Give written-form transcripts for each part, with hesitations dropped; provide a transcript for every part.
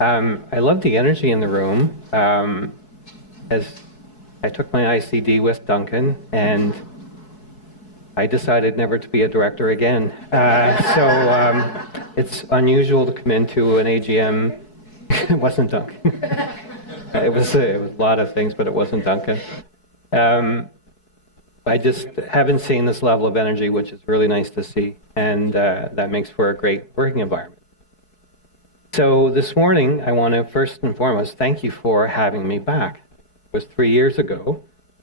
I love the energy in the room. As I took my ICD with Duncan, and I decided never to be a director again. It's unusual to come into an AGM. It wasn't Duncan. It was a lot of things, but it wasn't Duncan. I just haven't seen this level of energy, which is really nice to see, and that makes for a great working environment. So this morning, I want to first and foremost thank you for having me back. It was 3 years ago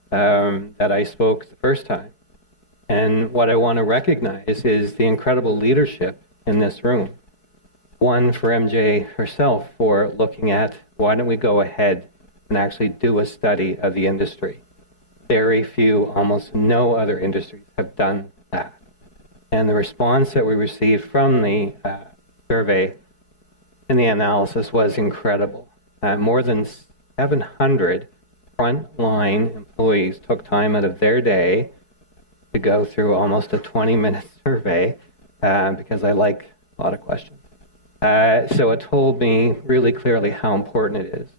that I spoke the first time. And what I want to recognize is the incredible leadership in this room. One, for MJ herself, for looking at why don't we go ahead and actually do a study of the industry. Very few, almost no other industries have done that. And the response that we received from the survey and the analysis was incredible. More than 700 frontline employees took time out of their day to go through almost a 20-minute survey because I like a lot of questions. So it told me really clearly how important it is,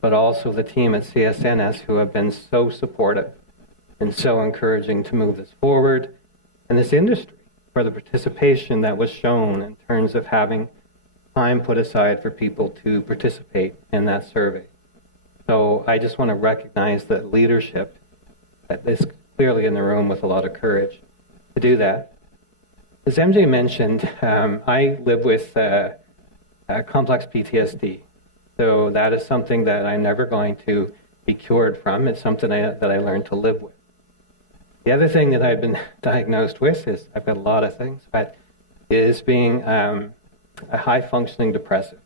but also the team at CSNS who have been so supportive and so encouraging to move this forward, and this industry for the participation that was shown in terms of having time put aside for people to participate in that survey. So I just want to recognize that leadership that is clearly in the room with a lot of courage to do that. As MJ mentioned, I live with complex PTSD. So that is something that I'm never going to be cured from. It's something that I learned to live with. The other thing that I've been diagnosed with is, I've got a lot of things, but is being a high-functioning depressive.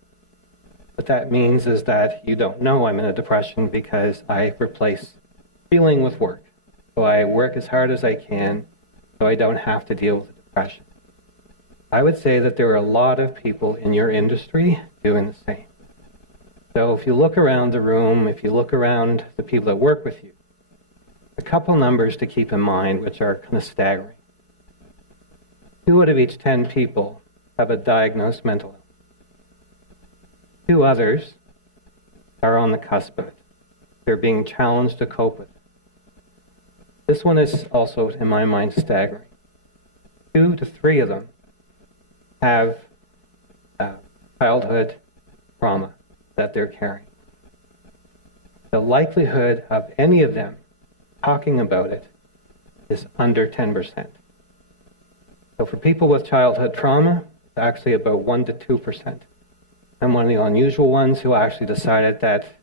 What that means is that you don't know I'm in a depression because I replace feeling with work. So I work as hard as I can so I don't have to deal with the depression. I would say that there are a lot of people in your industry doing the same. So if you look around the room, if you look around the people that work with you, a couple numbers to keep in mind which are kind of staggering. 2 out of each 10 people have a diagnosed mental illness. 2 others are on the cusp of it. They're being challenged to cope with it. This one is also, in my mind, staggering. 2 to 3 of them have childhood trauma that they're carrying. The likelihood of any of them talking about it is under 10%. So for people with childhood trauma, it's actually about 1 to 2%. I'm one of the unusual ones who actually decided that,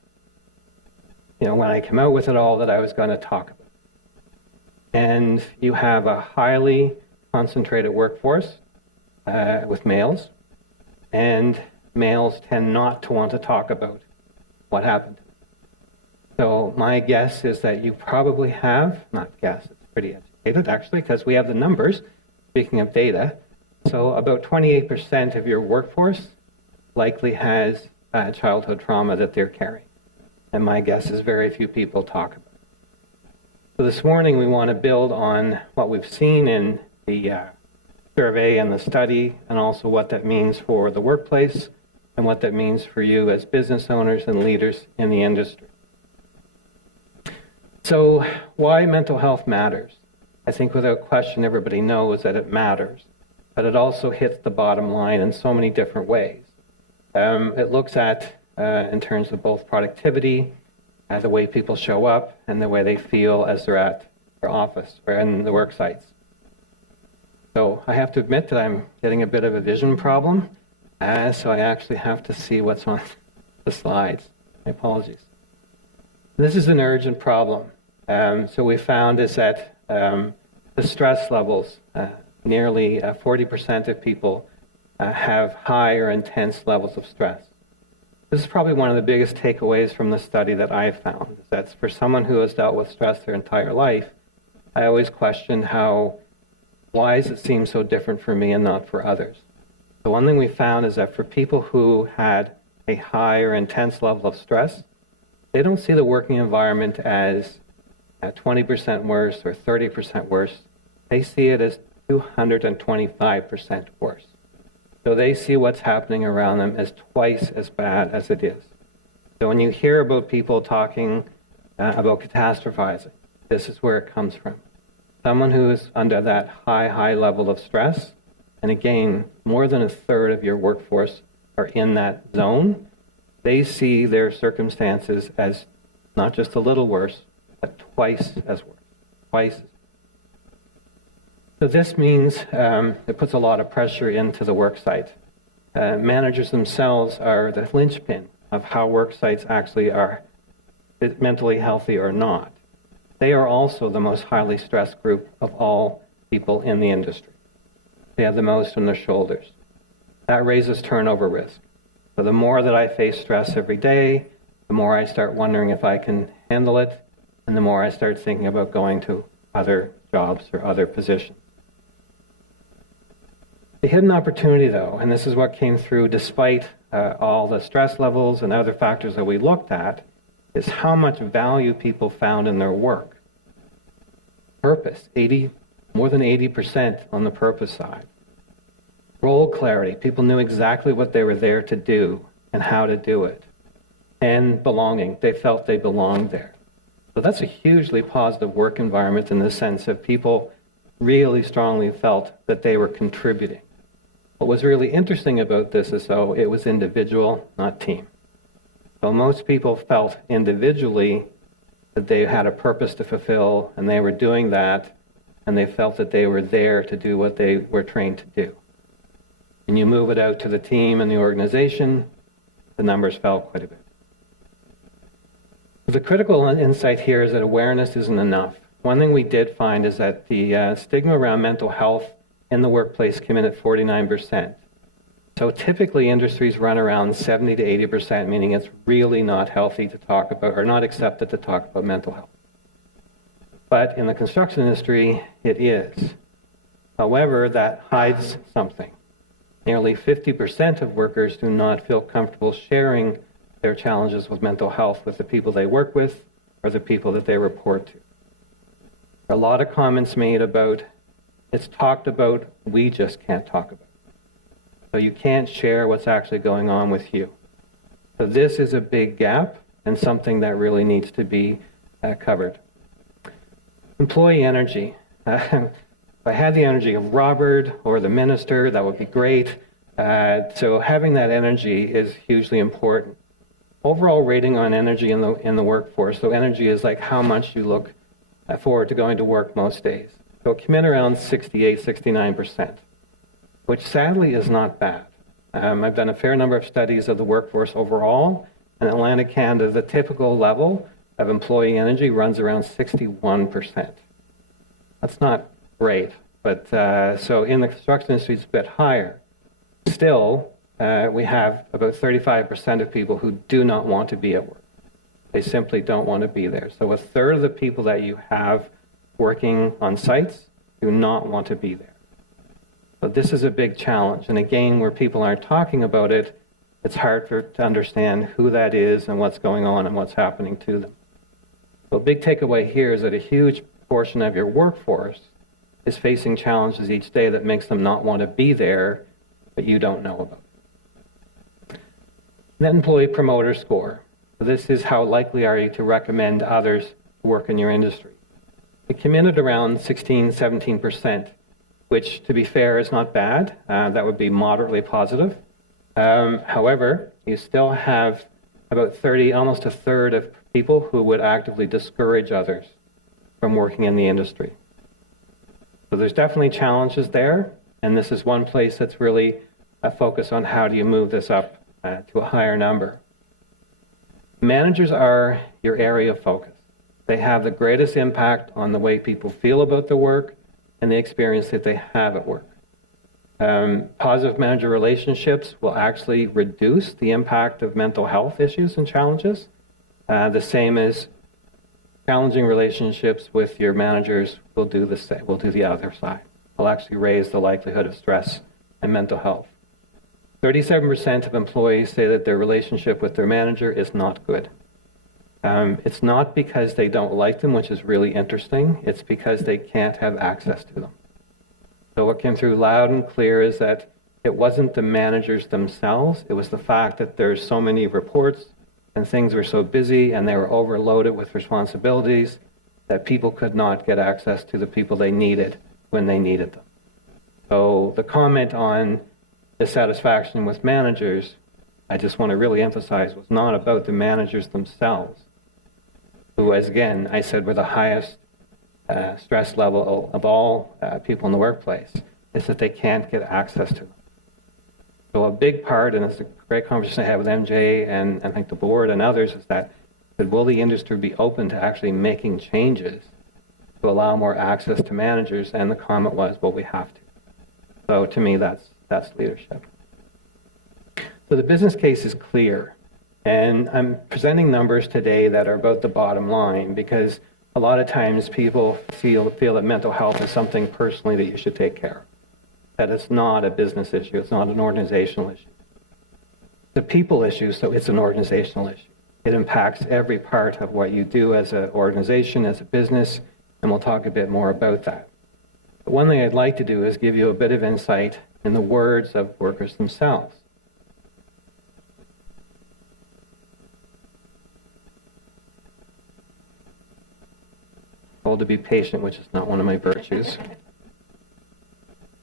when I came out with it all, that I was going to talk about it. And you have a highly concentrated workforce with males, and males tend not to want to talk about what happened. So my guess is that you probably have, not guess, it's pretty educated actually, because we have the numbers, speaking of data. So about 28% of your workforce likely has childhood trauma that they're carrying. And my guess is very few people talk about it. So this morning we want to build on what we've seen in the survey and the study, and also what that means for the workplace and what that means for you as business owners and leaders in the industry. So why mental health matters? I think without question everybody knows that it matters, but it also hits the bottom line in so many different ways. It looks at, in terms of both productivity, the way people show up, and the way they feel as they're at their office or in the work sites. So I have to admit that I'm getting a bit of a vision problem, so I actually have to see what's on the slides. My apologies. This is an urgent problem. So we found is that the stress levels, nearly 40% of people have high or intense levels of stress. This is probably one of the biggest takeaways from the study that I've found, is that for someone who has dealt with stress their entire life, I always question why does it seem so different for me and not for others? The one thing we found is that for people who had a high or intense level of stress, they don't see the working environment as 20% worse or 30% worse. They see it as 225% worse. So they see what's happening around them as twice as bad as it is. So when you hear about people talking about catastrophizing, this is where it comes from. Someone who is under that high level of stress, and again, more than a third of your workforce are in that zone, they see their circumstances as not just a little worse, but twice as worse. Twice. So this means it puts a lot of pressure into the work site. Managers themselves are the linchpin of how work sites actually are mentally healthy or not. They are also the most highly stressed group of all people in the industry. They have the most on their shoulders. That raises turnover risk. So the more that I face stress every day, the more I start wondering if I can handle it, and the more I start thinking about going to other jobs or other positions. The hidden opportunity, though, and this is what came through despite all the stress levels and other factors that we looked at, is how much value people found in their work. Purpose, more than 80% on the purpose side. Role clarity, people knew exactly what they were there to do and how to do it. And belonging, they felt they belonged there. So that's a hugely positive work environment in the sense of people really strongly felt that they were contributing. What was really interesting about this is though it was individual, not team. So most people felt individually that they had a purpose to fulfill and they were doing that, and they felt that they were there to do what they were trained to do. When you move it out to the team and the organization, the numbers fell quite a bit. The critical insight here is that awareness isn't enough. One thing we did find is that the stigma around mental health in the workplace came in at 49%. So typically industries run around 70 to 80%, meaning it's really not healthy to talk about, or not accepted to talk about mental health. But in the construction industry, it is. However, that hides something. Nearly 50% of workers do not feel comfortable sharing their challenges with mental health with the people they work with or the people that they report to. A lot of comments made about, it's talked about, we just can't talk about it. So you can't share what's actually going on with you. So this is a big gap and something that really needs to be covered. Employee energy. If I had the energy of Robert or the minister, that would be great. So having that energy is hugely important. Overall rating on energy in the workforce. So energy is like how much you look forward to going to work most days. So it came in around 68, 69%, which sadly is not bad. I've done a fair number of studies of the workforce overall. In Atlantic Canada, the typical level of employee energy runs around 61%. That's not great, but so in the construction industry, it's a bit higher. Still, we have about 35% of people who do not want to be at work. They simply don't want to be there. So a third of the people that you have working on sites do not want to be there. So this is a big challenge. And again, where people aren't talking about it, it's hard to understand who that is and what's going on and what's happening to them. So a big takeaway here is that a huge portion of your workforce is facing challenges each day that makes them not want to be there, but you don't know about. Net Employee Promoter Score. So this is how likely are you to recommend others to work in your industry. It came in at around 16, 17%, which, to be fair, is not bad. That would be moderately positive. However, you still have about 30, almost a third of people who would actively discourage others from working in the industry. So there's definitely challenges there, and this is one place that's really a focus on how do you move this up to a higher number. Managers are your area of focus. They have the greatest impact on the way people feel about the work and the experience that they have at work. Positive manager relationships will actually reduce the impact of mental health issues and challenges. The same as challenging relationships with your managers will do the same, will do the other side. Will actually raise the likelihood of stress and mental health. 37% of employees say that their relationship with their manager is not good. It's not because they don't like them, which is really interesting. It's because they can't have access to them. So what came through loud and clear is that It wasn't the managers themselves. It was the fact that there's so many reports and things were so busy and they were overloaded with responsibilities that people could not get access to the people they needed when they needed them. So the comment on dissatisfaction with managers, I just want to really emphasize, was not about the managers themselves, who, as again, I said, were the highest stress level of all people in the workplace. It's that they can't get access to them. So a big part, and it's a great conversation I had with MJ and I think the board and others, is that will the industry be open to actually making changes to allow more access to managers? And the comment was, well, we have to. So to me, that's leadership. So the business case is clear. And I'm presenting numbers today that are about the bottom line, because a lot of times people feel that mental health is something personally that you should take care of. That it's not a business issue, it's not an organizational issue. It's a people issue, so it's an organizational issue. It impacts every part of what you do as an organization, as a business, and we'll talk a bit more about that. But one thing I'd like to do is give you a bit of insight in the words of workers themselves. Told to be patient, which is not one of my virtues.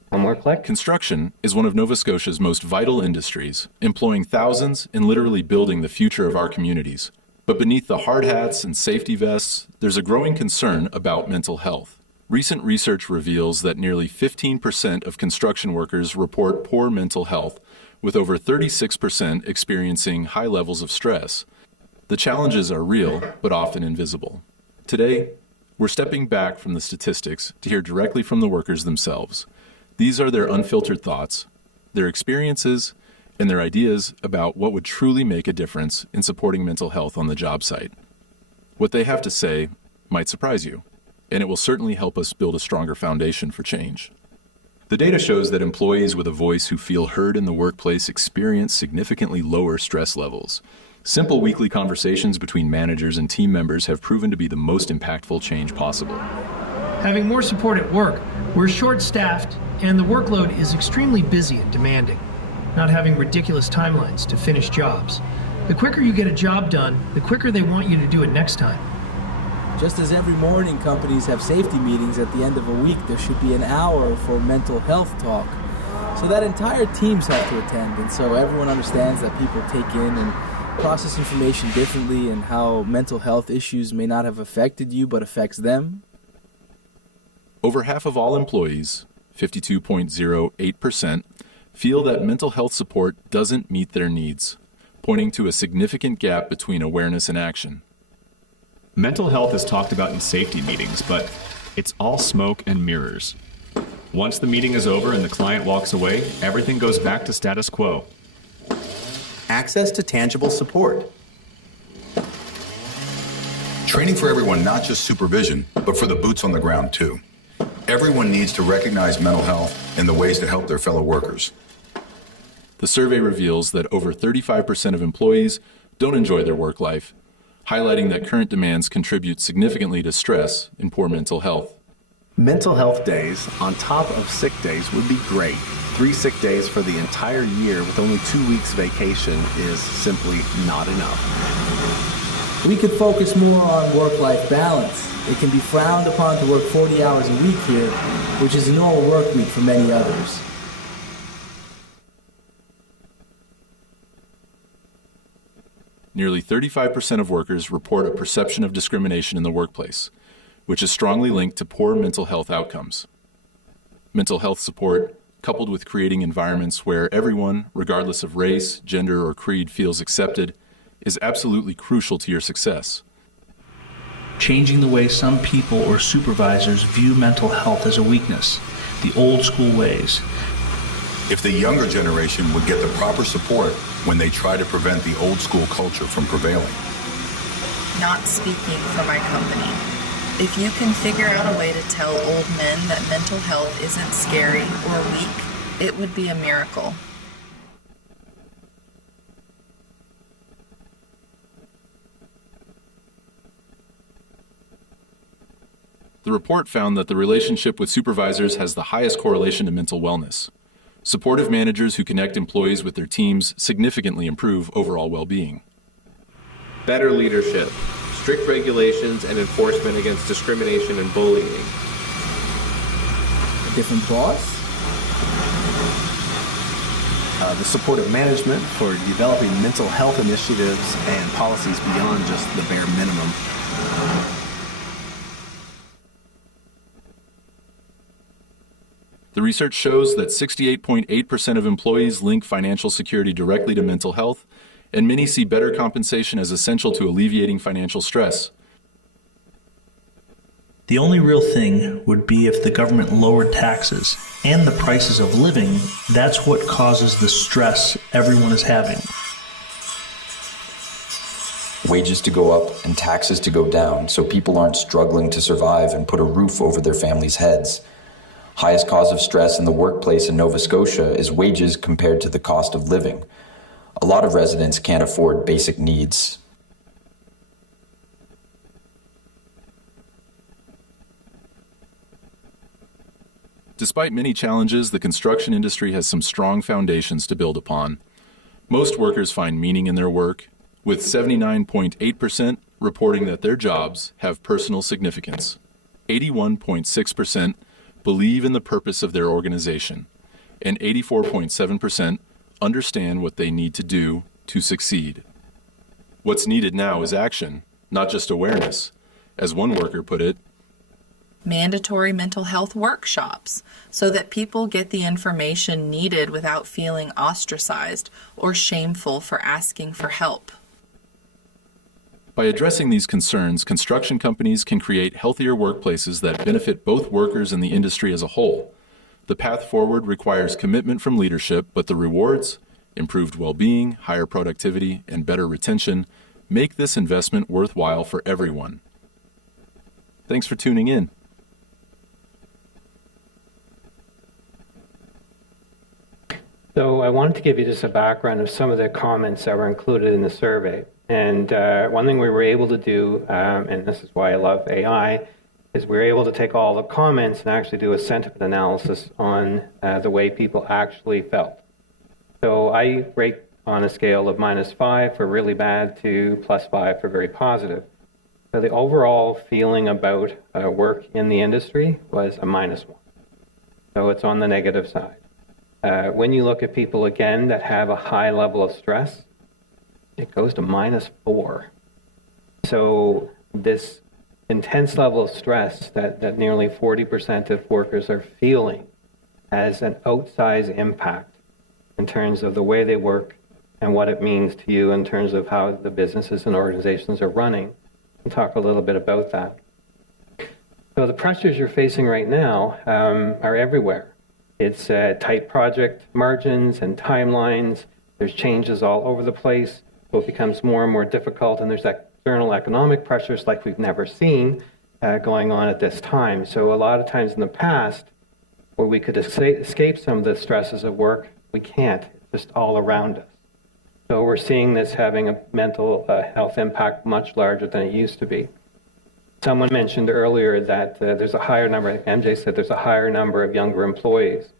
One more click. Construction is one of Nova Scotia's most vital industries, employing thousands and literally building the future of our communities. But beneath the hard hats and safety vests, there's a growing concern about mental health. Recent research reveals that nearly 15% of construction workers report poor mental health, with over 36% experiencing high levels of stress. The challenges are real, but often invisible. Today, we're stepping back from the statistics to hear directly from the workers themselves. These are their unfiltered thoughts, their experiences, and their ideas about what would truly make a difference in supporting mental health on the job site. What they have to say might surprise you, and it will certainly help us build a stronger foundation for change. The data shows that employees with a voice who feel heard in the workplace experience significantly lower stress levels. Simple weekly conversations between managers and team members have proven to be the most impactful change possible. Having more support at work, we're short-staffed and the workload is extremely busy and demanding, not having ridiculous timelines to finish jobs. The quicker you get a job done, the quicker they want you to do it next time. Just as every morning companies have safety meetings at the end of a week, there should be an hour for mental health talk. So that entire teams have to attend, and so everyone understands that people take in and process information differently and how mental health issues may not have affected you but affects them. Over half of all employees, 52.08%, feel that mental health support doesn't meet their needs, pointing to a significant gap between awareness and action. Mental health is talked about in safety meetings, but it's all smoke and mirrors. Once the meeting is over and the client walks away, everything goes back to status quo. Access to tangible support. Training for everyone, not just supervision, but for the boots on the ground too. Everyone needs to recognize mental health and the ways to help their fellow workers. The survey reveals that over 35% of employees don't enjoy their work life, highlighting that current demands contribute significantly to stress and poor mental health. Mental health days on top of sick days would be great. 3 sick days for the entire year with only 2 weeks vacation is simply not enough. We could focus more on work-life balance. It can be frowned upon to work 40 hours a week here, which is a normal work week for many others. Nearly 35% of workers report a perception of discrimination in the workplace, which is strongly linked to poor mental health outcomes. Mental health support, coupled with creating environments where everyone, regardless of race, gender, or creed, feels accepted, is absolutely crucial to your success. Changing the way some people or supervisors view mental health as a weakness, the old school ways. If the younger generation would get the proper support when they try to prevent the old school culture from prevailing. Not speaking for my company. If you can figure out a way to tell old men that mental health isn't scary or weak, it would be a miracle. The report found that the relationship with supervisors has the highest correlation to mental wellness. Supportive managers who connect employees with their teams significantly improve overall well-being. Better leadership, strict regulations and enforcement against discrimination and bullying. A different boss? The support of management for developing mental health initiatives and policies beyond just the bare minimum. The research shows that 68.8% of employees link financial security directly to mental health, and many see better compensation as essential to alleviating financial stress. The only real thing would be if the government lowered taxes and the prices of living. That's what causes the stress everyone is having. Wages to go up and taxes to go down so people aren't struggling to survive and put a roof over their families' heads. Highest cause of stress in the workplace in Nova Scotia is wages compared to the cost of living. A lot of residents can't afford basic needs. Despite many challenges, the construction industry has some strong foundations to build upon. Most workers find meaning in their work, with 79.8% reporting that their jobs have personal significance. 81.6% believe in the purpose of their organization, and 84.7% understand what they need to do to succeed. What's needed now is action, not just awareness. As one worker put it, mandatory mental health workshops so that people get the information needed without feeling ostracized or shameful for asking for help. by addressing these concerns, construction companies can create healthier workplaces that benefit both workers and the industry as a whole. The path forward requires commitment from leadership, but the rewards, improved well-being, higher productivity, and better retention, make this investment worthwhile for everyone. Thanks for tuning in. So I wanted to give you just a background of some of the comments that were included in the survey. And one thing we were able to do, and this is why I love AI, is we were able to take all the comments and actually do a sentiment analysis on the way people actually felt. So I rate on a scale of -5 for really bad to +5 for very positive. So the overall feeling about work in the industry was a -1. So it's on the negative side. When you look at people, again, that have a high level of stress, it goes to -4. So this intense level of stress that nearly 40% of workers are feeling has an outsized impact in terms of the way they work and what it means to you in terms of how the businesses and organizations are running. We'll talk a little bit about that. So the pressures you're facing right now are everywhere. It's tight project margins and timelines. There's changes all over the place. So it becomes more and more difficult, and there's external economic pressures like we've never seen going on at this time. So a lot of times in the past, where we could escape some of the stresses of work, we can't. It's just all around us. So we're seeing this having a mental health impact much larger than it used to be. Someone mentioned earlier that there's a higher number, MJ said there's a higher number of younger employees.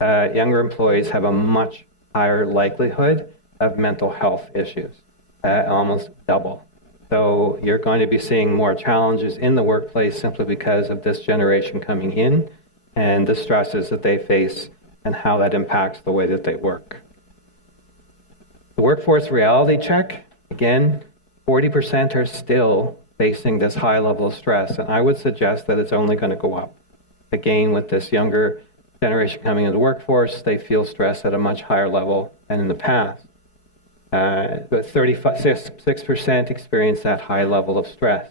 Younger employees have a much higher likelihood of mental health issues, almost double. So you're going to be seeing more challenges in the workplace simply because of this generation coming in and the stresses that they face and how that impacts the way that they work. The workforce reality check, again, 40% are still facing this high level of stress, and I would suggest that it's only going to go up. Again, with this younger generation coming into the workforce, they feel stress at a much higher level than in the past. But 36% experience that high level of stress.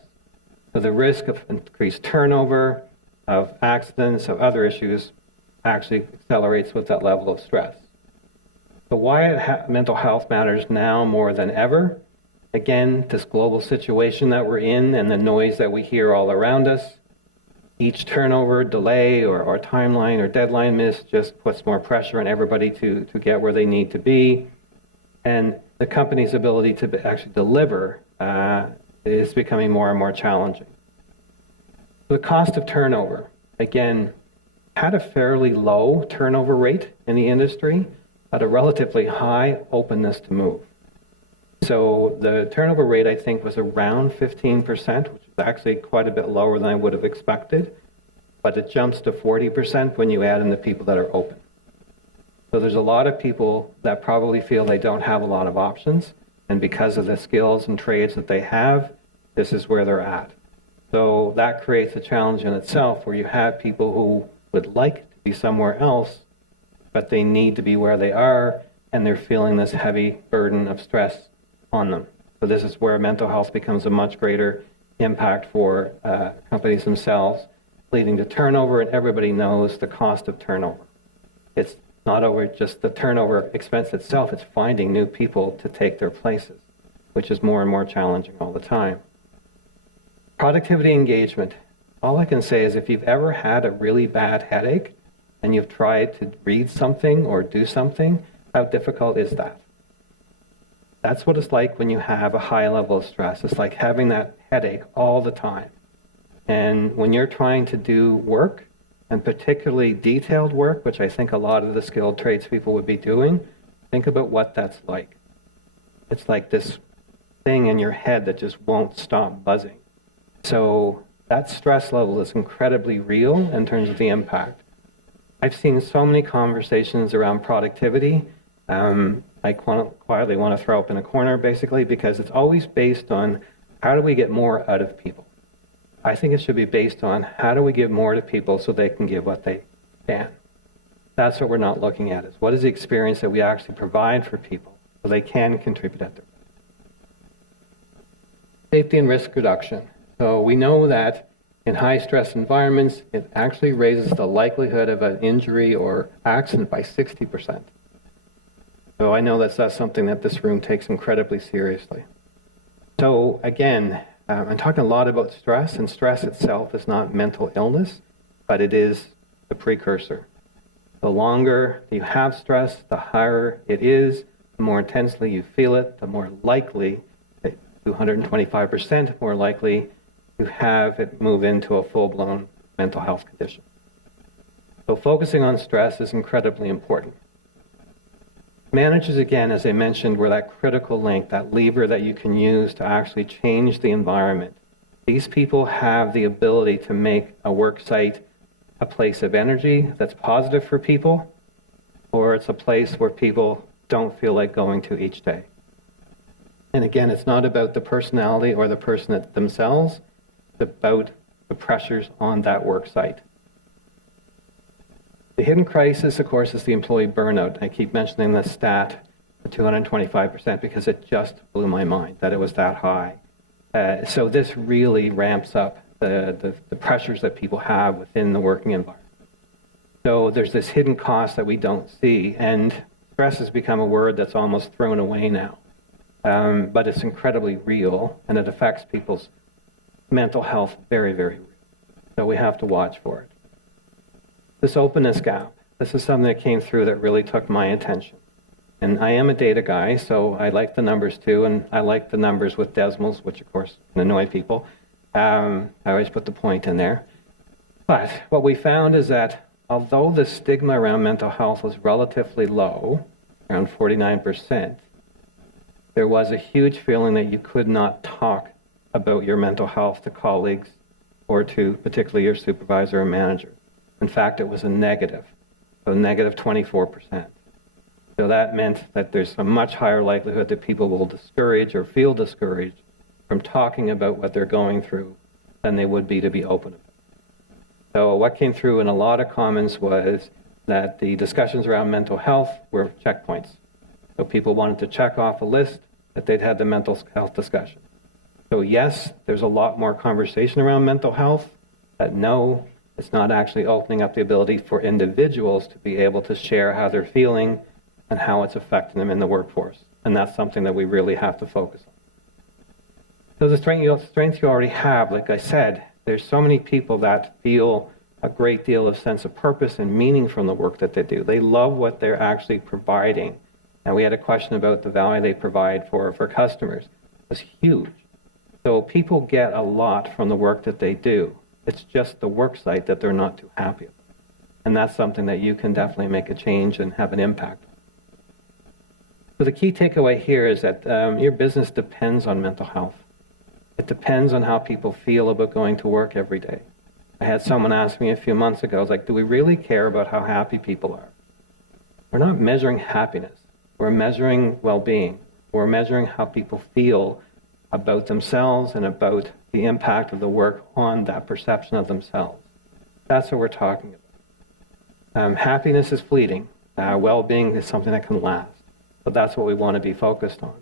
So the risk of increased turnover, of accidents, of other issues actually accelerates with that level of stress. So why mental health matters now more than ever? Again, this global situation that we're in and the noise that we hear all around us, each turnover, delay, or timeline or deadline miss just puts more pressure on everybody to get where they need to be. And the company's ability to actually deliver is becoming more and more challenging. The cost of turnover, again, had a fairly low turnover rate in the industry, but a relatively high openness to move. So the turnover rate, I think, was around 15%, which is actually quite a bit lower than I would have expected, but it jumps to 40% when you add in the people that are open. So there's a lot of people that probably feel they don't have a lot of options, and because of the skills and trades that they have, this is where they're at. So that creates a challenge in itself, where you have people who would like to be somewhere else, but they need to be where they are, and they're feeling this heavy burden of stress on them. So this is where mental health becomes a much greater impact for companies themselves, leading to turnover, and everybody knows the cost of turnover. It's not over just the turnover expense itself, it's finding new people to take their places, which is more and more challenging all the time. Productivity engagement. All I can say is if you've ever had a really bad headache and you've tried to read something or do something, how difficult is that? That's what it's like when you have a high level of stress. It's like having that headache all the time. And when you're trying to do work, and particularly detailed work, which I think a lot of the skilled tradespeople would be doing, think about what that's like. It's like this thing in your head that just won't stop buzzing. So that stress level is incredibly real in terms of the impact. I've seen so many conversations around productivity. I quietly want to throw up in a corner, basically, because it's always based on how do we get more out of people. I think it should be based on how do we give more to people so they can give what they can. That's what we're not looking at, is what is the experience that we actually provide for people so they can contribute at their best. Safety and risk reduction. So we know that in high stress environments, it actually raises the likelihood of an injury or accident by 60%. So I know that's something that this room takes incredibly seriously. So again, I'm talking a lot about stress, and stress itself is not mental illness, but it is the precursor. The longer you have stress, the higher it is, the more intensely you feel it, the more likely, 225% more likely, to have it move into a full-blown mental health condition. So focusing on stress is incredibly important. Managers, again, as I mentioned, were that critical link, that lever that you can use to actually change the environment. These people have the ability to make a work site a place of energy that's positive for people, or it's a place where people don't feel like going to each day. And again, it's not about the personality or the person themselves, it's about the pressures on that work site. The hidden crisis, of course, is the employee burnout. I keep mentioning this stat, the 225%, because it just blew my mind that it was that high. So this really ramps up the pressures that people have within the working environment. So there's this hidden cost that we don't see, and stress has become a word that's almost thrown away now. But it's incredibly real, and it affects people's mental health very, very real. So we have to watch for it. This openness gap, this is something that came through that really took my attention. And I am a data guy, so I like the numbers too, and I like the numbers with decimals, which of course can annoy people. I always put the point in there. But what we found is that although the stigma around mental health was relatively low, around 49%, there was a huge feeling that you could not talk about your mental health to colleagues or to particularly your supervisor or manager. In fact, it was a negative, so negative 24%. So that meant that there's a much higher likelihood that people will discourage or feel discouraged from talking about what they're going through than they would be to be open about it. So what came through in a lot of comments was that the discussions around mental health were checkpoints. So people wanted to check off a list that they'd had the mental health discussion. So yes, there's a lot more conversation around mental health, but no, it's not actually opening up the ability for individuals to be able to share how they're feeling and how it's affecting them in the workforce. And that's something that we really have to focus on. So the strength you already have, like I said, there's so many people that feel a great deal of sense of purpose and meaning from the work that they do. They love what they're actually providing. And we had a question about the value they provide for customers. It's huge. So people get a lot from the work that they do. It's just the work site that they're not too happy with. And that's something that you can definitely make a change and have an impact. So the key takeaway here is that your business depends on mental health. It depends on how people feel about going to work every day. I had someone ask me a few months ago, I was like, do we really care about how happy people are? We're not measuring happiness. We're measuring well-being. We're measuring how people feel about themselves and about the impact of the work on that perception of themselves. That's what we're talking about. Happiness is fleeting. Well-being is something that can last. But that's what we want to be focused on.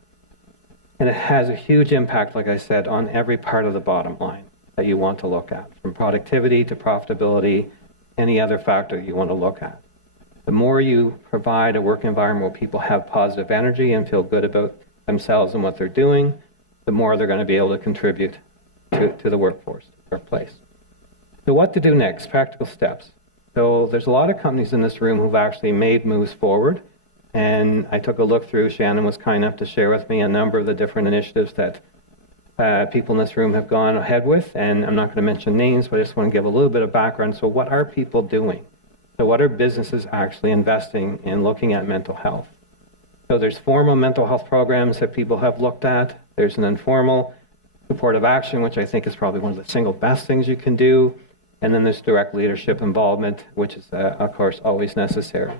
And it has a huge impact, like I said, on every part of the bottom line that you want to look at, from productivity to profitability, any other factor you want to look at. The more you provide a work environment where people have positive energy and feel good about themselves and what they're doing, the more they're going to be able to contribute to the workplace. So what to do next? Practical steps. So there's a lot of companies in this room who've actually made moves forward. And I took a look through, Shannon was kind enough to share with me a number of the different initiatives that people in this room have gone ahead with. And I'm not going to mention names, but I just want to give a little bit of background. So what are people doing? So what are businesses actually investing in looking at mental health? So there's formal mental health programs that people have looked at. There's an informal supportive action, which I think is probably one of the single best things you can do. And then there's direct leadership involvement, which is, of course, always necessary.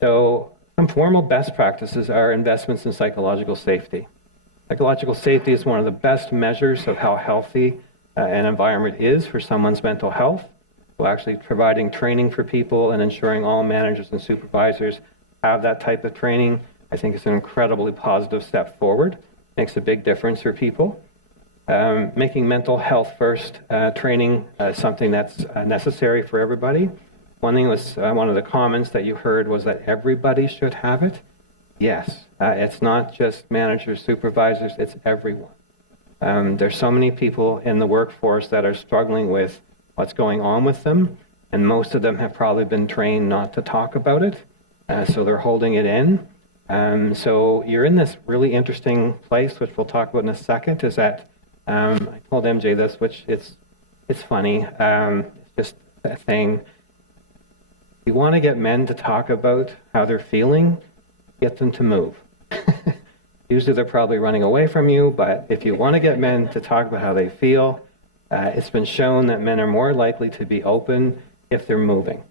So some formal best practices are investments in psychological safety. Psychological safety is one of the best measures of how healthy an environment is for someone's mental health. So actually providing training for people and ensuring all managers and supervisors have that type of training, I think is an incredibly positive step forward. Makes a big difference for people. Making mental health first training something that's necessary for everybody. One thing was, one of the comments that you heard was that everybody should have it. Yes, it's not just managers, supervisors, it's everyone. There's so many people in the workforce that are struggling with what's going on with them, and most of them have probably been trained not to talk about it, so they're holding it in. So you're in this really interesting place, which we'll talk about in a second, is that I told MJ this, which it's funny, it's just a thing. You want to get men to talk about how they're feeling, get them to move. Usually they're probably running away from you, but if you want to get men to talk about how they feel, it's been shown that men are more likely to be open if they're moving.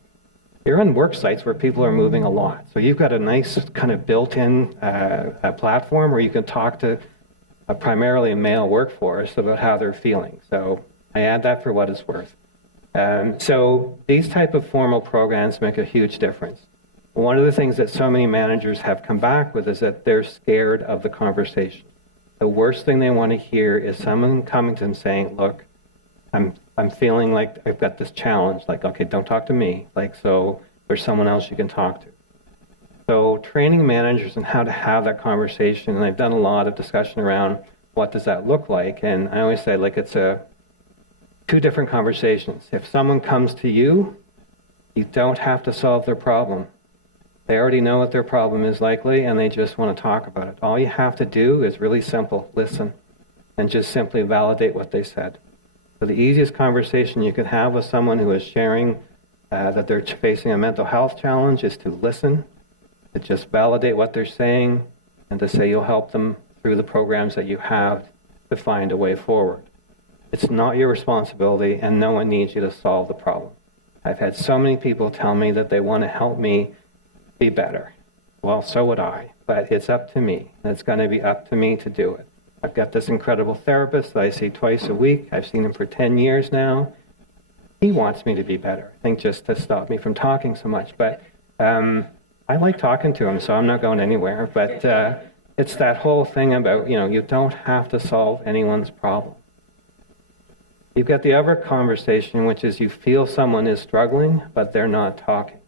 You're on work sites where people are moving a lot. So you've got a nice kind of built-in platform where you can talk to primarily a male workforce about how they're feeling. So I add that for what it's worth. So these type of formal programs make a huge difference. One of the things that so many managers have come back with is that they're scared of the conversation. The worst thing they want to hear is someone coming to them saying, look, I'm feeling like I've got this challenge. Like, okay, don't talk to me. Like, so there's someone else you can talk to. So training managers on how to have that conversation, and I've done a lot of discussion around what does that look like. And I always say, like, it's two different conversations. If someone comes to you, you don't have to solve their problem. They already know what their problem is likely, and they just want to talk about it. All you have to do is really simple, listen, and just simply validate what they said. So the easiest conversation you can have with someone who is sharing that they're facing a mental health challenge is to listen, to just validate what they're saying, and to say you'll help them through the programs that you have to find a way forward. It's not your responsibility, and no one needs you to solve the problem. I've had so many people tell me that they want to help me be better. Well, so would I, but it's up to me. It's going to be up to me to do it. I've got this incredible therapist that I see twice a week. I've seen him for 10 years now. He wants me to be better, I think, just to stop me from talking so much. But I like talking to him, so I'm not going anywhere. But it's that whole thing about, you don't have to solve anyone's problem. You've got the other conversation, which is you feel someone is struggling, but they're not talking.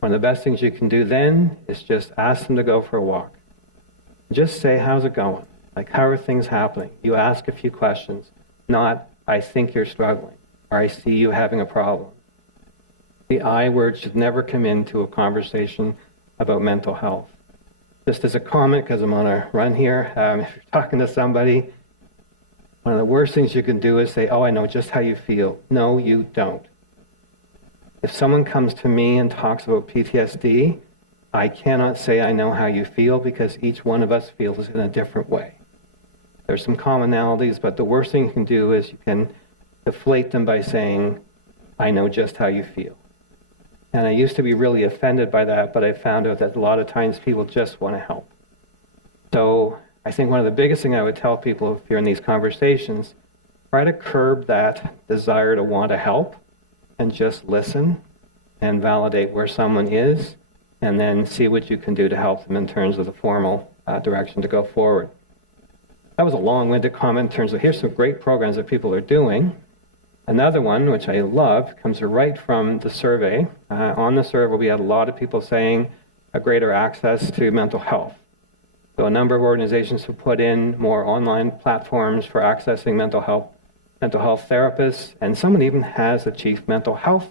One of the best things you can do then is just ask them to go for a walk. Just say, how's it going? Like, how are things happening? You ask a few questions, not, I think you're struggling, or I see you having a problem. The I word should never come into a conversation about mental health. Just as a comment, because I'm on a run here, if you're talking to somebody, one of the worst things you can do is say, oh, I know just how you feel. No, you don't. If someone comes to me and talks about PTSD, I cannot say I know how you feel because each one of us feels in a different way. There's some commonalities, but the worst thing you can do is you can deflate them by saying, I know just how you feel. And I used to be really offended by that, but I found out that a lot of times people just want to help. So I think one of the biggest things I would tell people if you're in these conversations, try to curb that desire to want to help and just listen and validate where someone is, and then see what you can do to help them in terms of the formal direction to go forward. That was a long-winded comment in terms of here's some great programs that people are doing. Another one, which I loved, comes right from the survey. On the survey, we had a lot of people saying a greater access to mental health. So a number of organizations have put in more online platforms for accessing mental health therapists, and someone even has a chief mental health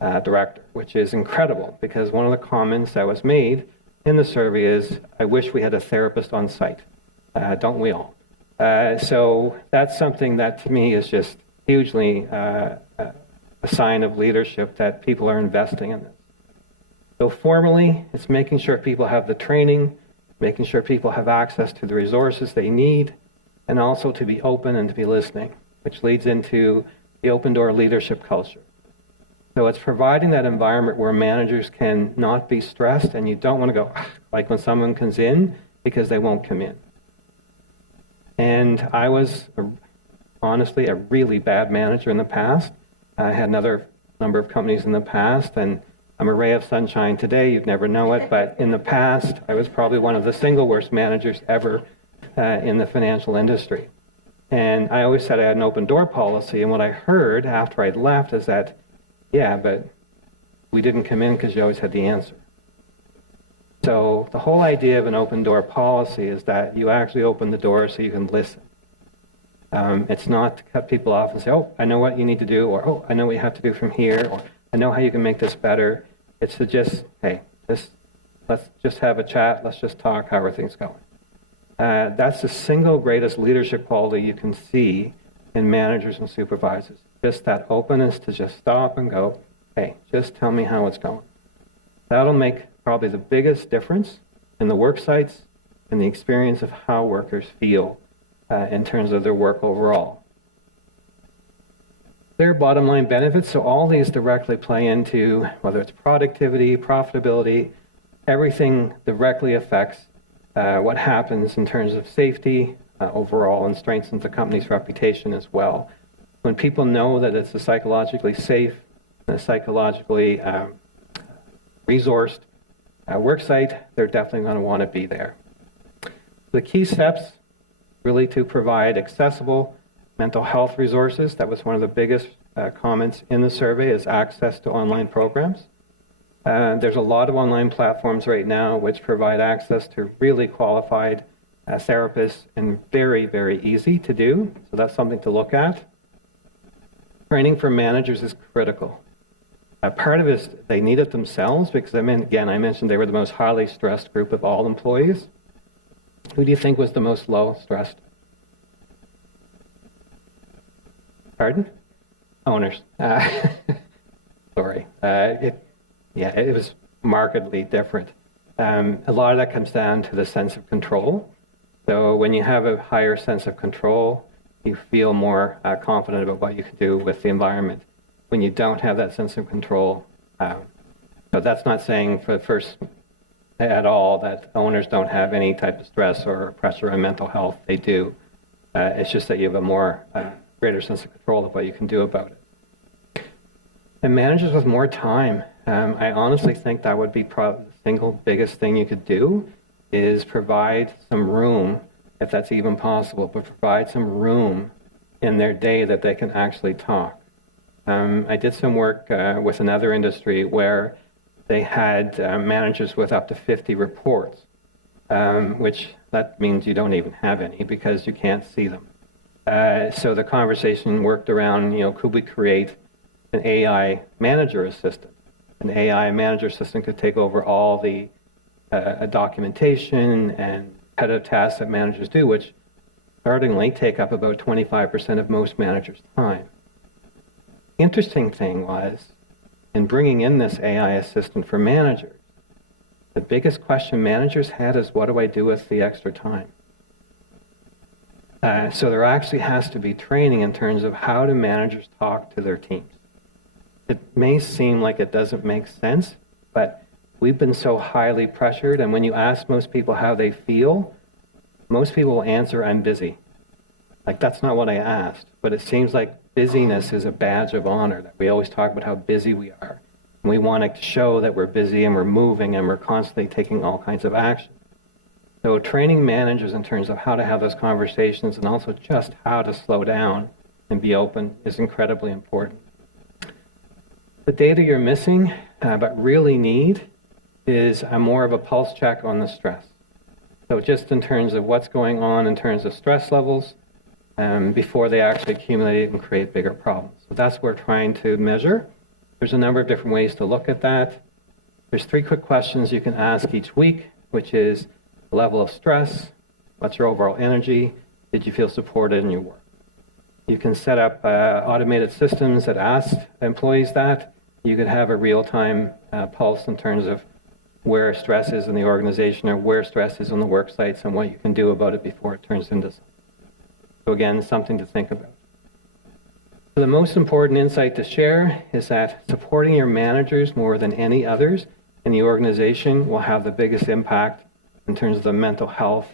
director, which is incredible because one of the comments that was made in the survey is, I wish we had a therapist on site. Don't we all? So that's something that to me is just hugely a sign of leadership that people are investing in this. So formally, it's making sure people have the training, making sure people have access to the resources they need, and also to be open and to be listening, which leads into the open door leadership culture. So it's providing that environment where managers can not be stressed and you don't want to go, like when someone comes in, because they won't come in. And I was honestly a really bad manager in the past. I had another number of companies in the past, and I'm a ray of sunshine today. You'd never know it, but in the past, I was probably one of the single worst managers ever in the financial industry. And I always said I had an open door policy, and what I heard after I'd left is that, yeah, but we didn't come in because you always had the answer. So the whole idea of an open door policy is that you actually open the door so you can listen. It's not to cut people off and say, oh, I know what you need to do, or oh, I know what you have to do from here, or I know how you can make this better. It's to just, hey, let's just have a chat, let's just talk, how are things going? That's the single greatest leadership quality you can see in managers and supervisors. Just that openness to just stop and go, hey, just tell me how it's going. That'll make probably the biggest difference in the work sites and the experience of how workers feel in terms of their work overall. Their bottom line benefits, so all these directly play into whether it's productivity, profitability, everything directly affects what happens in terms of safety overall and strengthens the company's reputation as well. When people know that it's a psychologically safe and a psychologically resourced work site, they're definitely going to want to be there. The key steps really to provide accessible mental health resources. That was one of the biggest comments in the survey, is access to online programs. There's a lot of online platforms right now which provide access to really qualified therapists and very, very easy to do. So that's something to look at. Training for managers is critical. Part of it is they need it themselves because, I mentioned they were the most highly stressed group of all employees. Who do you think was the most low stressed? Pardon? Owners. Sorry. It was markedly different. A lot of that comes down to the sense of control. So when you have a higher sense of control, you feel more confident about what you can do with the environment. When you don't have that sense of control, so that's not saying for the first at all that owners don't have any type of stress or pressure on mental health. They do. It's just that you have a more greater sense of control of what you can do about it. And managers with more time, I honestly think that would be probably the single biggest thing you could do is provide some room, if that's even possible, but provide some room in their day that they can actually talk. I did some work with another industry where they had managers with up to 50 reports, which that means you don't even have any because you can't see them. So the conversation worked around, could we create an AI manager assistant? An AI manager assistant could take over all the documentation and repetitive tasks that managers do, which startingly take up about 25% of most managers' time. Interesting thing was, in bringing in this AI assistant for managers, the biggest question managers had is, what do I do with the extra time? So there actually has to be training in terms of how do managers talk to their teams. It may seem like it doesn't make sense, but we've been so highly pressured, and when you ask most people how they feel, most people will answer, I'm busy. Like, that's not what I asked, but it seems like busyness is a badge of honor, that we always talk about how busy we are. And we want to show that we're busy and we're moving and we're constantly taking all kinds of action. So training managers in terms of how to have those conversations and also just how to slow down and be open is incredibly important. The data you're missing, but really need, is more of a pulse check on the stress. So just in terms of what's going on in terms of stress levels before they actually accumulate and create bigger problems. So that's what we're trying to measure. There's a number of different ways to look at that. There's 3 quick questions you can ask each week, which is level of stress, what's your overall energy, did you feel supported in your work? You can set up automated systems that ask employees that. You could have a real-time pulse in terms of where stress is in the organization or where stress is on the work sites and what you can do about it before it turns into something. So again, something to think about. So the most important insight to share is that supporting your managers more than any others in the organization will have the biggest impact in terms of the mental health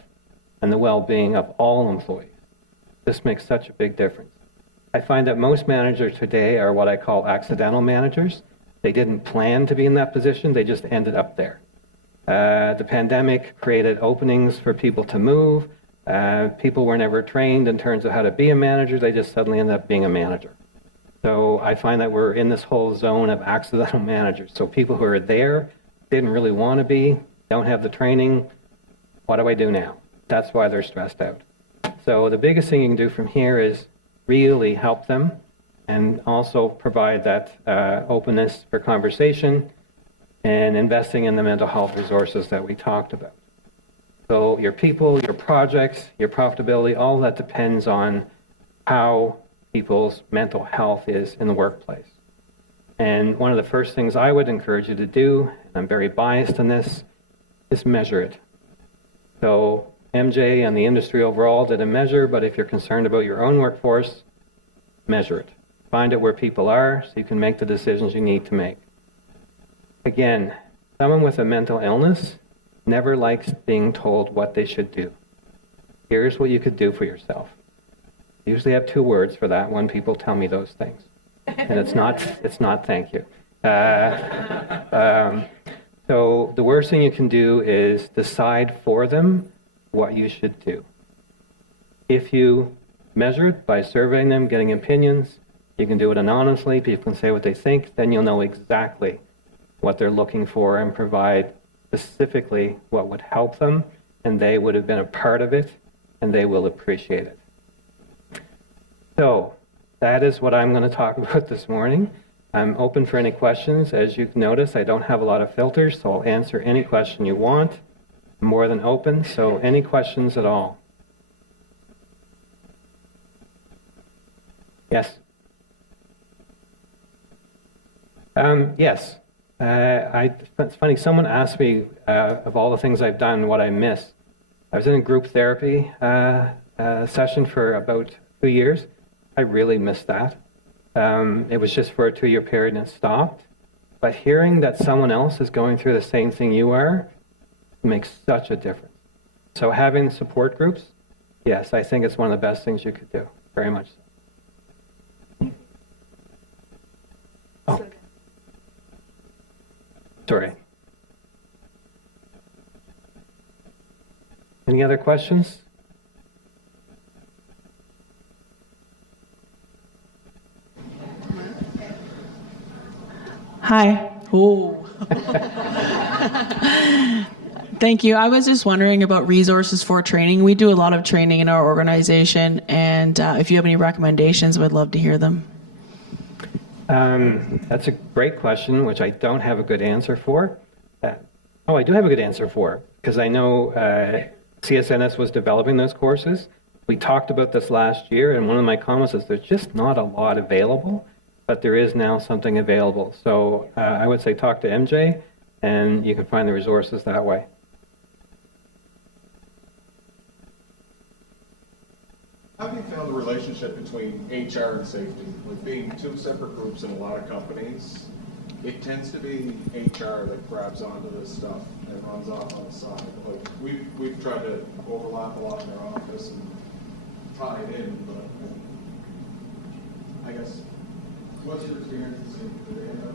and the well-being of all employees. This makes such a big difference. I find that most managers today are what I call accidental managers. They didn't plan to be in that position, they just ended up there. The pandemic created openings for people to move. People were never trained in terms of how to be a manager, they just suddenly ended up being a manager. So I find that we're in this whole zone of accidental managers. So people who are there, didn't really want to be, don't have the training, what do I do now? That's why they're stressed out. So the biggest thing you can do from here is really help them and also provide that openness for conversation and investing in the mental health resources that we talked about. So your people, your projects, your profitability, all that depends on how people's mental health is in the workplace. And one of the first things I would encourage you to do, and I'm very biased in this, is measure it. So MJ and the industry overall did a measure, but if you're concerned about your own workforce, measure it. Find out where people are so you can make the decisions you need to make. Again, someone with a mental illness never likes being told what they should do. Here's what you could do for yourself. I usually have 2 words for that when people tell me those things. And it's not thank you. So the worst thing you can do is decide for them what you should do. If you measure it by surveying them, getting opinions, you can do it anonymously, people can say what they think, then you'll know exactly what they're looking for and provide specifically what would help them, and they would have been a part of it, and they will appreciate it. So that is what I'm going to talk about this morning. I'm open for any questions. As you can notice, I don't have a lot of filters, so I'll answer any question you want. I'm more than open, so any questions at all? Yes? Yes. It's funny, someone asked me of all the things I've done, what I miss. I was in a group therapy session for about 2 years. I really missed that. It was just for a 2-year period and it stopped. But hearing that someone else is going through the same thing you are makes such a difference. So having support groups, yes, I think it's one of the best things you could do. Very much so. Oh. Sorry. Any other questions? Hi. Oh. Thank you. I was just wondering about resources for training. We do a lot of training in our organization, and if you have any recommendations, we'd love to hear them. That's a great question, which I don't have a good answer for. I do have a good answer for, because I know CSNS was developing those courses. We talked about this last year, and one of my comments is there's just not a lot available. but there is now something available. So I would say talk to MJ, and you can find the resources that way. How have you found the relationship between HR and safety? With being two separate groups in a lot of companies, it tends to be HR that grabs onto this stuff and runs off on the side. Like we've tried to overlap a lot in their office and tie it in, but I guess, what's your experience in seeing the data?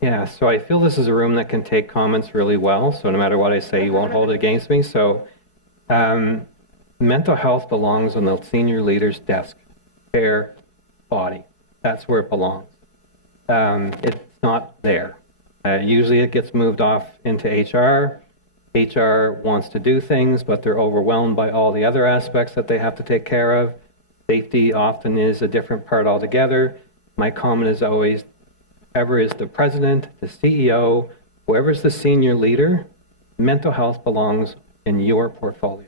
Yeah, so I feel this is a room that can take comments really well. So no matter what I say, you won't hold it against me. So mental health belongs on the senior leader's desk, chair, body. That's where it belongs. It's not there. Usually it gets moved off into HR. HR wants to do things, but they're overwhelmed by all the other aspects that they have to take care of. Safety often is a different part altogether. My comment is always, whoever is the president, the CEO, whoever's the senior leader, mental health belongs in your portfolio.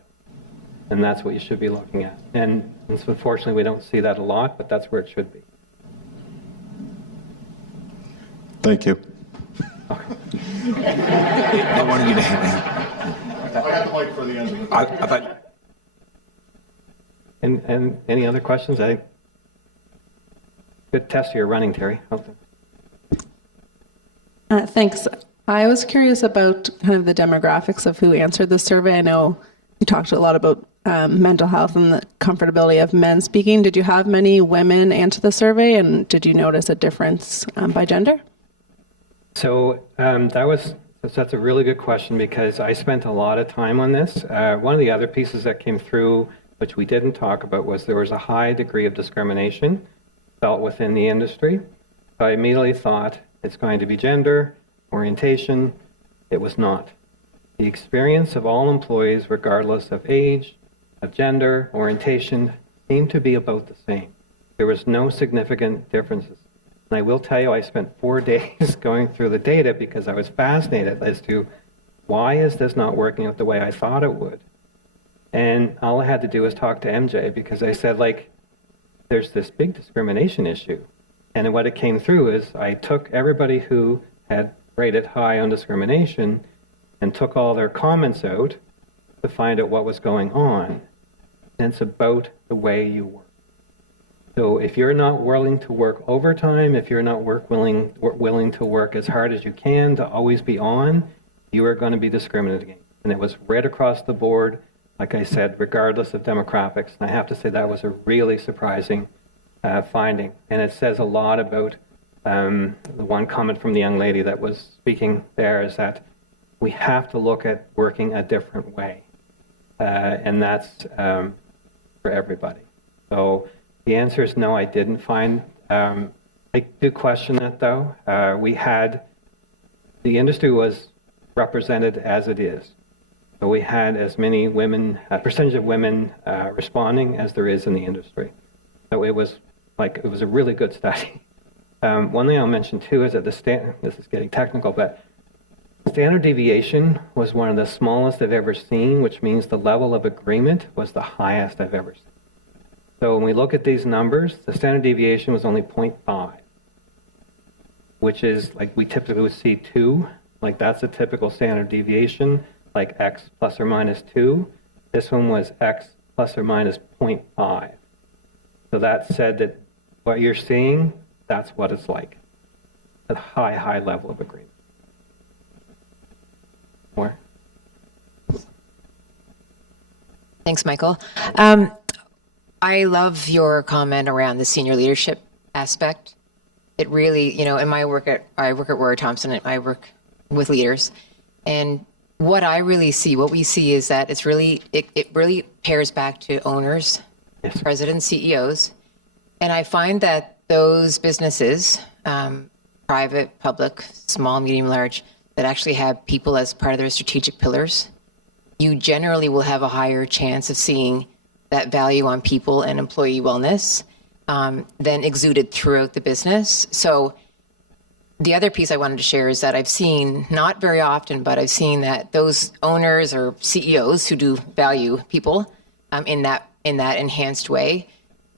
And that's what you should be looking at. And unfortunately, we don't see that a lot, but that's where it should be. Thank you. I wanted you to have I had the mic for the ending. I thought. And any other questions? Good test you're running, Terry. Thanks. I was curious about kind of the demographics of who answered the survey. I know you talked a lot about mental health and the comfortability of men speaking. Did you have many women answer the survey, and did you notice a difference by gender? So that's a really good question, because I spent a lot of time on this. One of the other pieces that came through, which we didn't talk about, was there was a high degree of discrimination felt within the industry. So I immediately thought it's going to be gender, orientation. It was not. The experience of all employees, regardless of age, of gender, orientation, seemed to be about the same. There was no significant differences. And I will tell you, I spent 4 days going through the data because I was fascinated as to why is this not working out the way I thought it would. And all I had to do was talk to MJ, because I said, like, there's this big discrimination issue. And what it came through is I took everybody who had rated high on discrimination and took all their comments out to find out what was going on. And it's about the way you work. So if you're not willing to work overtime, if you're not willing to work as hard as you can to always be on, you are going to be discriminated against. And it was right across the board, like I said, regardless of demographics. And I have to say that was a really surprising finding. And it says a lot about the one comment from the young lady that was speaking there, is that we have to look at working a different way. And that's for everybody. So the answer is no, I didn't find. I do question that, though. The industry was represented as it is. So we had as many women, percentage of women responding as there is in the industry. So it was a really good study. One thing I'll mention too is that this is getting technical, but standard deviation was one of the smallest I've ever seen, which means the level of agreement was the highest I've ever seen. So when we look at these numbers, the standard deviation was only 0.5, which is like we typically would see 2. Like that's a typical standard deviation, like x plus or minus 2. This one was x plus or minus 0.5. So that said that what you're seeing, that's what it's like. A high, high level of agreement. More? Thanks, Michael. I love your comment around the senior leadership aspect. It really, in my work I work at Roy Thompson, and I work with leaders. And what we see is that it really pairs back to owners, yes, presidents, CEOs. And I find that those businesses, private, public, small, medium, large, that actually have people as part of their strategic pillars, you generally will have a higher chance of seeing that value on people and employee wellness than exuded throughout the business. So the other piece I wanted to share is that I've seen, not very often, but I've seen that those owners or CEOs who do value people in that enhanced way,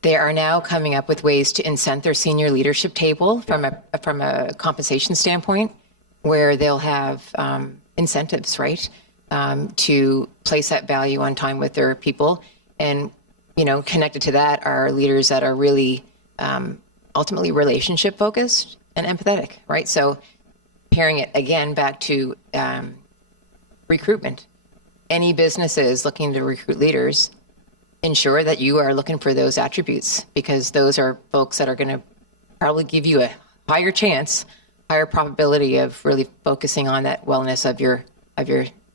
they are now coming up with ways to incent their senior leadership table from a compensation standpoint, where they'll have incentives, right, to place that value on time with their people. And, you know, connected to that are leaders that are really ultimately relationship focused and empathetic, right? So pairing it again back to recruitment. Any businesses looking to recruit leaders, ensure that you are looking for those attributes, because those are folks that are going to probably give you a higher chance, higher probability of really focusing on that wellness of your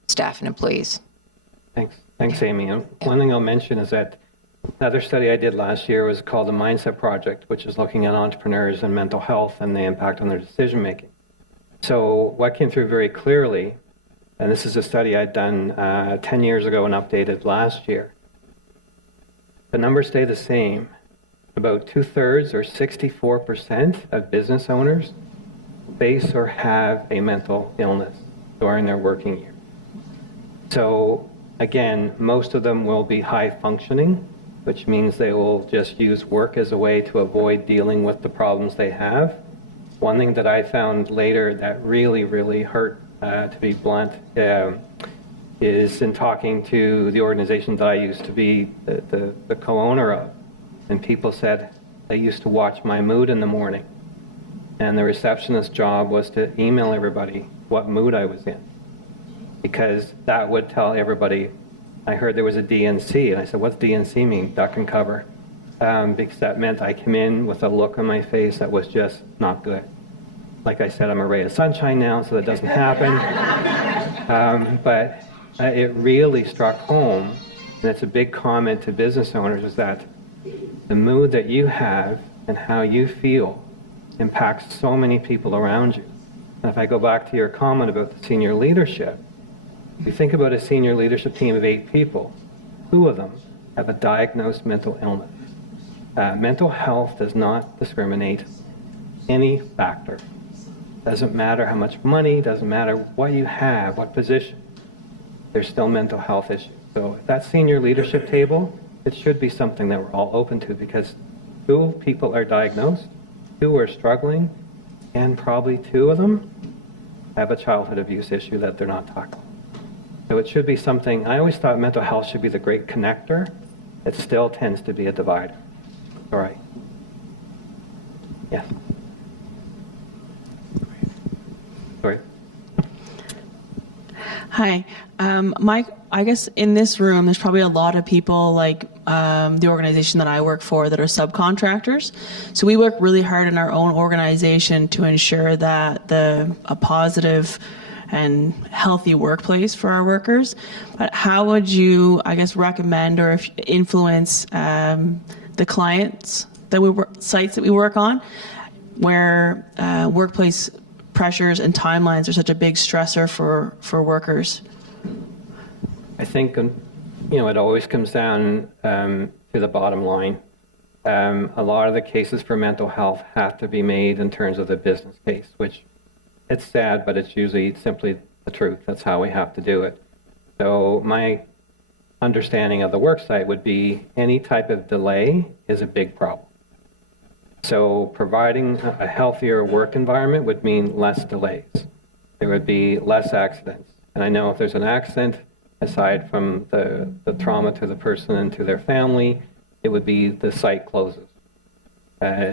staff and employees. Thanks, Amy. And one thing I'll mention is that another study I did last year was called the Mindset Project, which is looking at entrepreneurs and mental health and the impact on their decision making. So what came through very clearly, and this is a study I'd done 10 years ago and updated last year, the numbers stay the same. About 2/3 or 64% of business owners face or have a mental illness during their working year. So again, most of them will be high functioning, which means they will just use work as a way to avoid dealing with the problems they have. One thing that I found later that really, really hurt, to be blunt, is in talking to the organization that I used to be the co-owner of. And people said they used to watch my mood in the morning. And the receptionist's job was to email everybody what mood I was in, because that would tell everybody. I heard there was a DNC, and I said, what's DNC mean? Duck and cover. Because that meant I came in with a look on my face that was just not good. Like I said, I'm a ray of sunshine now, so that doesn't happen. But it really struck home, and it's a big comment to business owners, is that the mood that you have and how you feel impacts so many people around you. And if I go back to your comment about the senior leadership, if you think about a senior leadership team of 8 people, 2 of them have a diagnosed mental illness. Mental health does not discriminate any factor. Doesn't matter how much money, doesn't matter what you have, what position. There's still mental health issues. So that senior leadership table, it should be something that we're all open to, because 2 people are diagnosed, 2 are struggling, and probably 2 of them have a childhood abuse issue that they're not talking about. So it should be something. I always thought mental health should be the great connector. It still tends to be a divider. All right. Yes. Sorry. Hi. Mike, I guess in this room, there's probably a lot of people like the organization that I work for that are subcontractors. So we work really hard in our own organization to ensure that a positive and healthy workplace for our workers. But how would you, I guess, recommend or influence the clients that sites that we work on, where workplace pressures and timelines are such a big stressor for workers? I think, it always comes down to the bottom line. A lot of the cases for mental health have to be made in terms of the business case, which it's sad, but it's usually simply the truth. That's how we have to do it. So my understanding of the work site would be any type of delay is a big problem. So providing a healthier work environment would mean less delays. There would be less accidents. And I know if there's an accident, aside from the trauma to the person and to their family, it would be the site closes.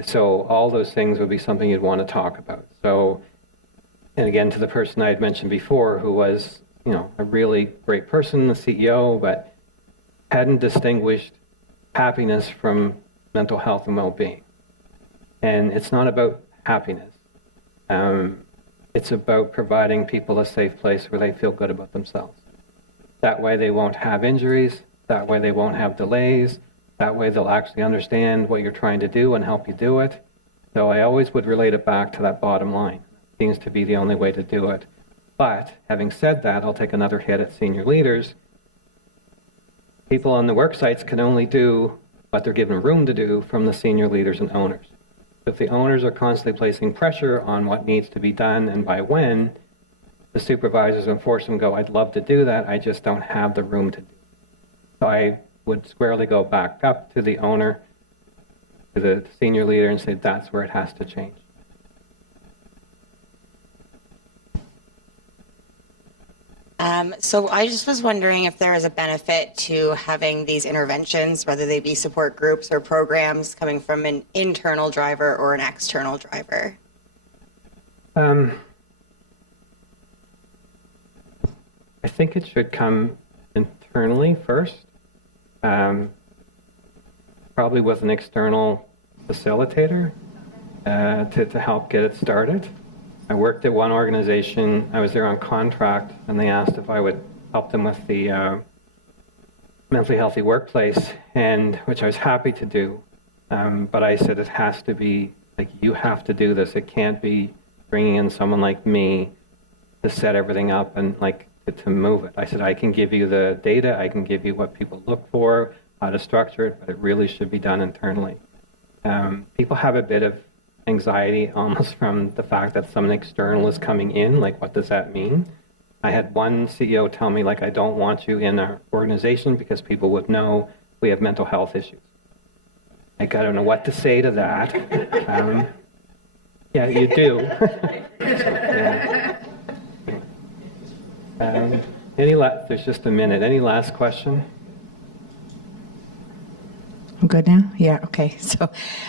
So all those things would be something you'd want to talk about. So, and again, to the person I had mentioned before, who was, a really great person, the CEO, but hadn't distinguished happiness from mental health and well-being. And it's not about happiness. It's about providing people a safe place where they feel good about themselves. That way they won't have injuries. That way they won't have delays. That way they'll actually understand what you're trying to do and help you do it. So I always would relate it back to that bottom line. It seems to be the only way to do it. But having said that, I'll take another hit at senior leaders. People on the work sites can only do what they're given room to do from the senior leaders and owners. If the owners are constantly placing pressure on what needs to be done and by when, the supervisors enforce them go, I'd love to do that, I just don't have the room to do it. So I would squarely go back up to the owner, to the senior leader, and say that's where it has to change. So I just was wondering if there is a benefit to having these interventions, whether they be support groups or programs, coming from an internal driver or an external driver. I think it should come internally first, probably with an external facilitator to help get it started. I worked at one organization, I was there on contract, and they asked if I would help them with the mentally healthy workplace, and which I was happy to do. But I said it has to be, like, you have to do this. It can't be bringing in someone like me to set everything up and like to move it. I said, I can give you the data, I can give you what people look for, how to structure it, but it really should be done internally. People have a bit of anxiety almost from the fact that someone external is coming in, like what does that mean? I had one CEO tell me, like, I don't want you in our organization because people would know we have mental health issues. Like, I don't know what to say to that. Yeah, you do. Yeah. There's just a minute. Any last question? I'm good now? Yeah, okay. So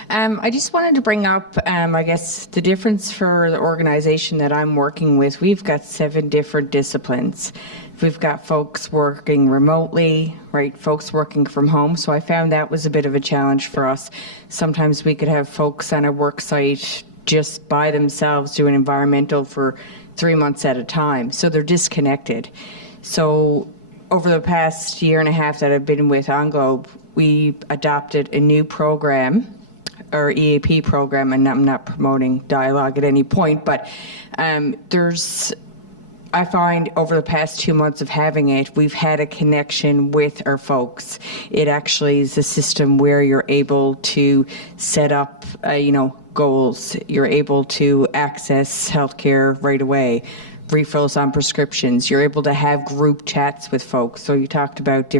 I just wanted to bring up, I guess, the difference for the organization that I'm working with. We've got 7 different disciplines. We've got folks working remotely, right? Folks working from home. So I found that was a bit of a challenge for us. Sometimes we could have folks on a work site just by themselves doing environmental for 3 months at a time. So they're disconnected. So over the past year and a half that I've been with OnGlobe, we adopted a new program, or EAP program, and I'm not promoting dialogue at any point, but I find over the past 2 months of having it, we've had a connection with our folks. It actually is a system where you're able to set up, goals. You're able to access healthcare right away, refills on prescriptions. You're able to have group chats with folks. So you talked about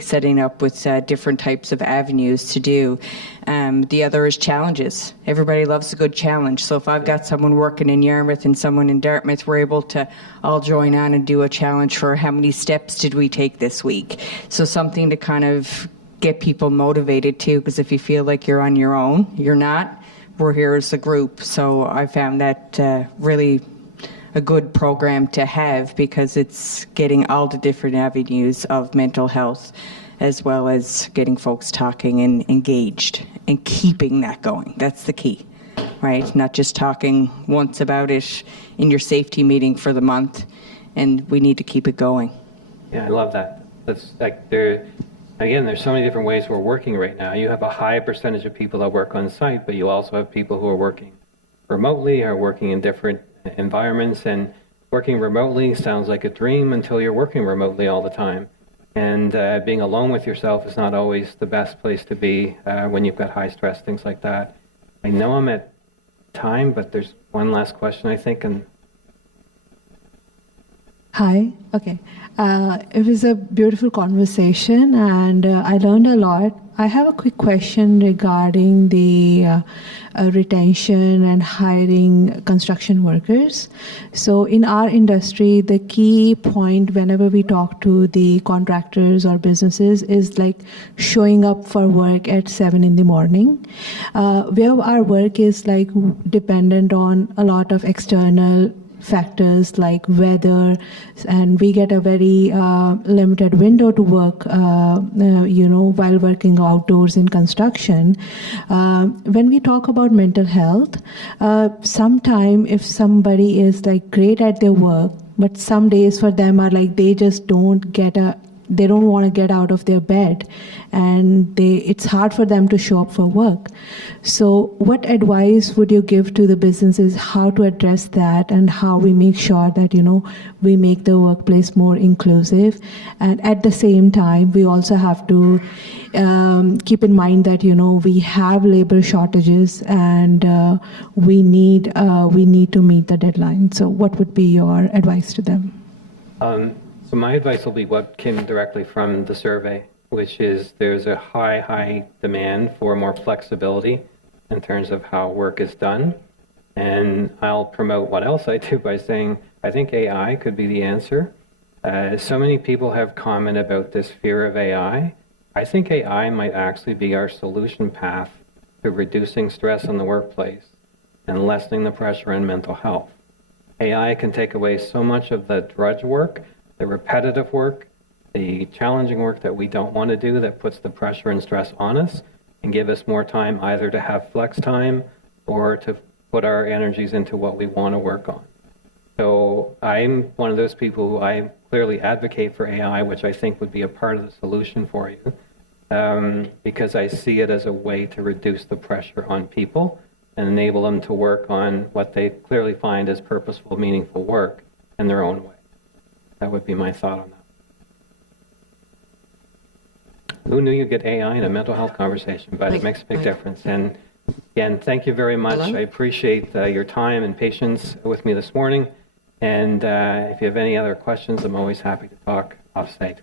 setting up with different types of avenues to do. The other is challenges. Everybody loves a good challenge. So if I've got someone working in Yarmouth and someone in Dartmouth, we're able to all join on and do a challenge for how many steps did we take this week. So something to kind of get people motivated too, because if you feel like you're on your own, you're not. We're here as a group. So I found that really a good program to have, because it's getting all the different avenues of mental health, as well as getting folks talking and engaged and keeping that going. That's the key, right? Not just talking once about it in your safety meeting for the month, and we need to keep it going. Yeah, I love that. That's like there's so many different ways we're working right now. You have a high percentage of people that work on site, but you also have people who are working remotely, or working in different environments, and working remotely sounds like a dream until you're working remotely all the time. And being alone with yourself is not always the best place to be when you've got high stress, things like that. I know I'm at time, but there's one last question, I think. And Hi. Okay. It was a beautiful conversation, and I learned a lot. I have a quick question regarding the retention and hiring construction workers. So in our industry, the key point whenever we talk to the contractors or businesses is like showing up for work at 7 in the morning. Where our work is like dependent on a lot of external factors like weather, and we get a very limited window to work, while working outdoors in construction. When we talk about mental health, sometime if somebody is like great at their work, but some days for them are like they just don't get a they don't want to get out of their bed, and it's hard for them to show up for work. So what advice would you give to the businesses how to address that, and how we make sure that, we make the workplace more inclusive? And at the same time, we also have to keep in mind that, we have labor shortages, and we need to meet the deadline. So what would be your advice to them? So my advice will be what came directly from the survey, which is there's a high demand for more flexibility in terms of how work is done. And I'll promote what else I do by saying I think AI could be the answer. So many people have commented about this fear of AI. I think AI might actually be our solution path to reducing stress in the workplace and lessening the pressure on mental health. AI can take away so much of the drudge work, the repetitive work, the challenging work that we don't want to do that puts the pressure and stress on us, and give us more time either to have flex time or to put our energies into what we want to work on. So I'm one of those people who I clearly advocate for AI, which I think would be a part of the solution for you, because I see it as a way to reduce the pressure on people and enable them to work on what they clearly find as purposeful, meaningful work in their own way. That would be my thought on that. Who knew you'd get AI in a mental health conversation? But it makes a big difference. And again, thank you very much. I appreciate your time and patience with me this morning. And if you have any other questions, I'm always happy to talk off-site.